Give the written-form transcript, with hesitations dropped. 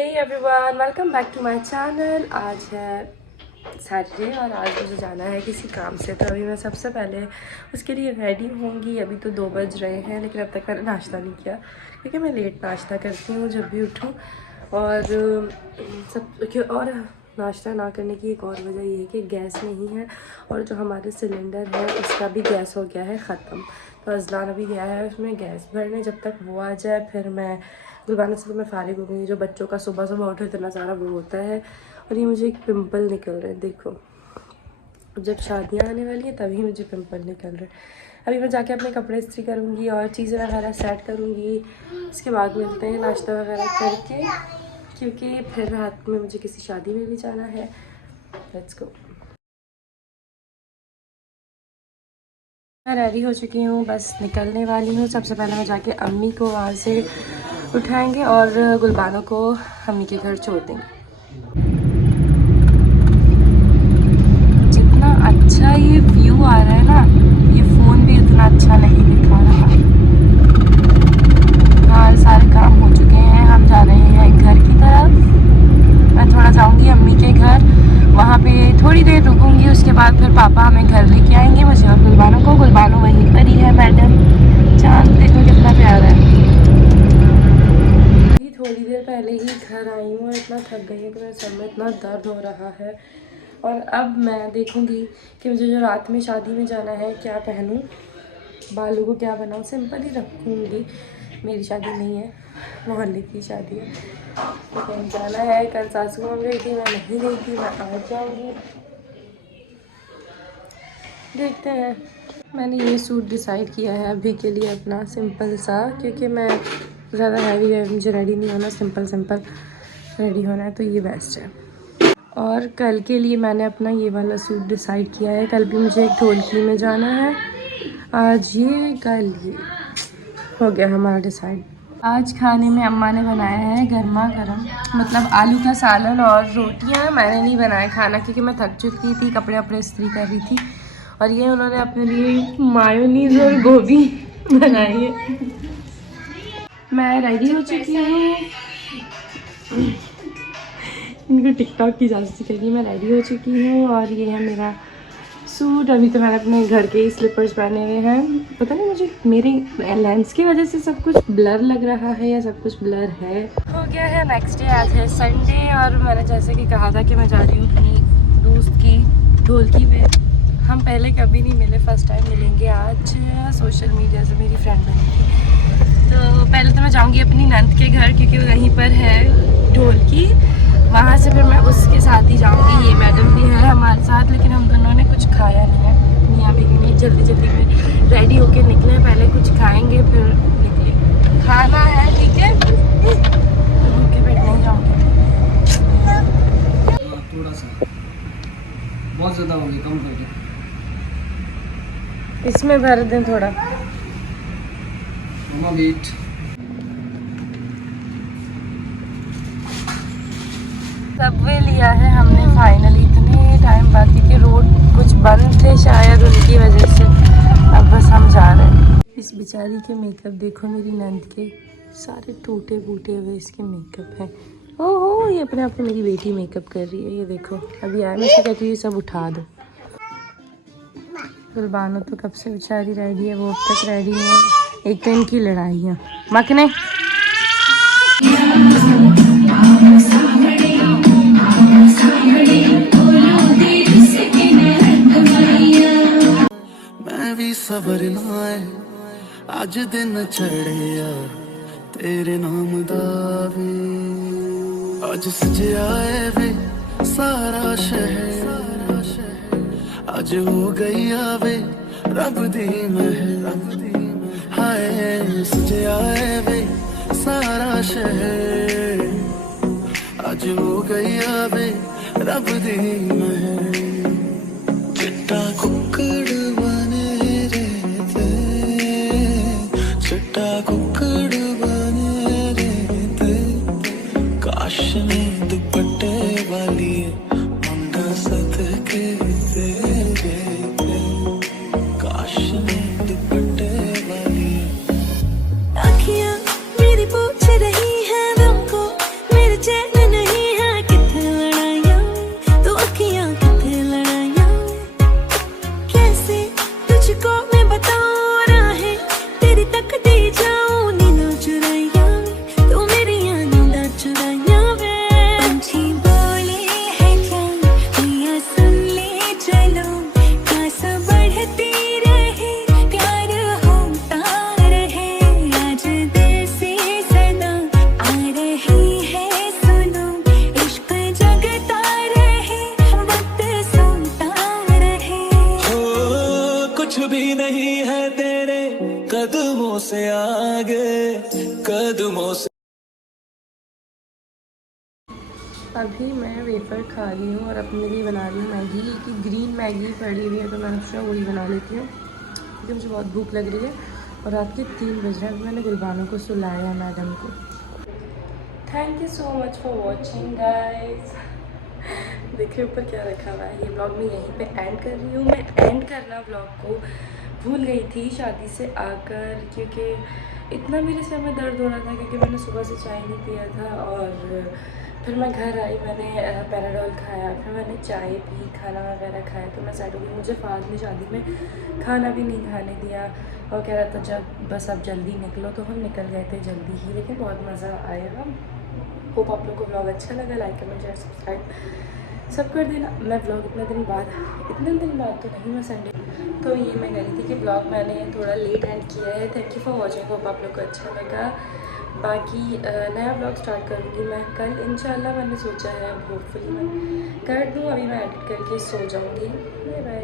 Hey everyone, welcome back to my channel। आज है Saturday और आज मुझे जाना है किसी काम से, तो अभी मैं सबसे पहले उसके लिए रेडी होंगी। अभी तो 2 बज रहे हैं, लेकिन अब तक मैंने नाश्ता नहीं किया क्योंकि मैं लेट नाश्ता करती हूँ जब भी उठूँ। और नाश्ता ना करने की एक और वजह ये है कि गैस नहीं है और जो हमारे सिलेंडर है उसका भी गैस हो गया है ख़त्म। तो अजलान अभी गया है उसमें गैस भरने, जब तक वो आ जाए फिर मैं गुलबाना से तो मैं फारिग हो गई। जो बच्चों का सुबह सुबह उठो इतना सारा वो होता है। और ये मुझे एक पिंपल निकल रहे हैं, देखो। अब जब शादियाँ आने वाली हैं तभी मुझे पिंपल निकल रहे हैं। अभी मैं जाके अपने कपड़े इस्त्री करूँगी और चीज़ें वगैरह सेट करूँगी। इसके बाद मिलते हैं नाश्ता वगैरह करके, क्योंकि फिर रात में मुझे किसी शादी में भी जाना है। Let's go. मैं रेडी हो चुकी हूँ, बस निकलने वाली हूँ। सबसे पहले मैं जाके अम्मी को वहाँ से उठाएंगे और गुलबानों को अम्मी के घर छोड़ देंगे। जितना अच्छा ये व्यू आ रहा है ना, ये फ़ोन भी इतना अच्छा नहीं दिखा रहा। हाँ, सारे काम हो चुके हैं, हम जा रहे हैं घर की तरफ। मैं थोड़ा जाऊँगी अम्मी के घर, वहाँ पे थोड़ी देर रुकूंगी। उसके बाद फिर पापा हमें घर लेके आएंगे, मुझे और गुलबानों को। गुलबानो वहीं पर ही है, मैडम। चाँद देखो कितना प्यारा है। थोड़ी देर पहले ही घर आई हूँ और इतना थक गई हूँ कि मेरे सर में इतना दर्द हो रहा है। और अब मैं देखूँगी कि मुझे जो रात में शादी में जाना है क्या पहनूँ, बालों को क्या बनाऊँ। सिंपल ही रखूँगी, मेरी शादी नहीं है, मोहल्ले की शादी है। तो कहीं जाना है। कल सासू माँ गई थी, मैं नहीं गई थी, मैं आज जाऊँगी। देखते हैं। मैंने ये सूट डिसाइड किया है अभी के लिए अपना, सिंपल सा, क्योंकि मैं ज़्यादा हैवी मुझे रेडी नहीं होना, सिंपल सिंपल रेडी होना है, तो ये बेस्ट है। और कल के लिए मैंने अपना ये वाला सूट डिसाइड किया है। कल भी मुझे एक ढोलकी में जाना है, आज ये कल ये हो गया हमारा डिसाइड। आज खाने में अम्मा ने बनाया है गर्मा गर्म, मतलब आलू का सालन और रोटियां। मैंने नहीं बनाया खाना क्योंकि मैं थक चुकी थी, कपड़े वपड़े इस्त्री कर रही थी। और ये उन्होंने अपने लिए मायोनीज और गोभी बनाई है। मैं रेडी हो चुकी हूँ। इनको टिकटॉक की इजाज़त चाहिए। मैं रेडी हो चुकी हूँ और ये है मेरा सूट। अभी तो मैंने अपने घर के ही स्लीपर्स पहने हुए हैं। पता नहीं मुझे मेरे लेंस की वजह से सब कुछ ब्लर लग रहा है या सब कुछ ब्लर है। हो गया है नेक्स्ट डे, आज है संडे। और मैंने जैसे कि कहा था कि मैं जा रही हूँ अपनी दोस्त की ढोलकी में। हम पहले कभी नहीं मिले, फर्स्ट टाइम मिलेंगे आज। सोशल मीडिया से मेरी फ्रेंड बनी थी। तो पहले तो मैं जाऊँगी अपनी नंद के घर, क्योंकि वहीं पर है ढोलकी। वहाँ से फिर मैं उसके साथ ही जाऊँगी। ये मैडम भी है हमारे साथ, लेकिन हम दोनों ने कुछ खाया नहीं है। मियाँ भी नहीं, जल्दी जल्दी में रेडी होके निकले। पहले कुछ खाएंगे फिर निकले। खाना है, ठीक है, भूखे पेट नहीं जाऊँगी। थोड़ा सा बहुत ज़्यादा हो गया, कम कर दो। इसमें भर दें थोड़ा। मामा वेट। सबवे लिया है हमने फाइनली, इतने टाइम बाद, क्योंकि रोड कुछ बंद थे शायद, उनकी वजह से। अब बस हम जा रहे हैं। इस बेचारी के मेकअप देखो, मेरी नंद के सारे टूटे फूटे हुए इसके मेकअप हैं। ओहो, ये अपने आप को मेरी बेटी मेकअप कर रही है, ये देखो। अभी आया, मैं इसको कहती हूँ ये सब उठा दो। गुलबानो तो कब से बेचारी रेडी है, वो अब तक रेडी नहीं है। एक तो इनकी लड़ाइयाँ मकने। मैं भी सबर नाए अज दिन चढ़िया तेरे नाम दा वे, अज सजया है वे सारा शहर, अज हो गई आवे रब दी महल। हाय सजया है वे सारा शहर, अज हो गई आवे रब दी महल। चिट्टा कुक्कड़ बने रहते, चिट्टा कुक्कड़ बने रहते, काश में दुपट्टे वाली मुंडा सदके तेरे, काश में दुपट्टे वाली। अखियां मेरी पूछ रही हैं तुमको, मेरे चैन से आगे कदमों से। अभी मैं वेफर खा रही हूँ और अपने लिए बना रही हूँ मैगी, कि ग्रीन मैगी पड़ी हुई है तो मैंने सोचा वही बना लेती हूँ क्योंकि मुझे बहुत भूख लग रही है और रात के 3 बज रहे हैं। मैंने गुलबानों को सुलाया मैडम को। Thank you so much for watching guys. देखिए ऊपर क्या रखा हुआ है। ये ब्लॉग मैं यहीं पे एंड कर रही हूँ। मैं एंड करना ब्लॉग को भूल गई थी शादी से आकर, क्योंकि इतना मेरे सर में दर्द हो रहा था क्योंकि मैंने सुबह से चाय नहीं पिया था। और फिर मैं घर आई, मैंने पैराडोल खाया, फिर मैंने चाय पी, खाना वगैरह खाया, तो मैं सेट हो गई। मुझे फाद ने शादी में खाना भी नहीं खाने दिया और कह रहा था जब बस अब जल्दी निकलो, तो हम निकल गए थे जल्दी ही, लेकिन बहुत मज़ा आया। होप आप लोग को ब्लॉग अच्छा लगा। लाइक कमेंट शेयर सब्सक्राइब सब कर देना। मैं ब्लॉग इतने दिन बाद तो नहीं, मैं संडे तो ये मैं कह रही थी कि ब्लॉग मैंने थोड़ा लेट एंड किया है। Thank you for watching. Hope आप लोग को अच्छा लगा। बाकी नया ब्लॉग स्टार्ट करूँगी मैं कल इंशाल्लाह। मैंने सोचा है होपफुली मैं कर दूँ। अभी मैं एडिट करके सो जाऊँगी। Bye bye.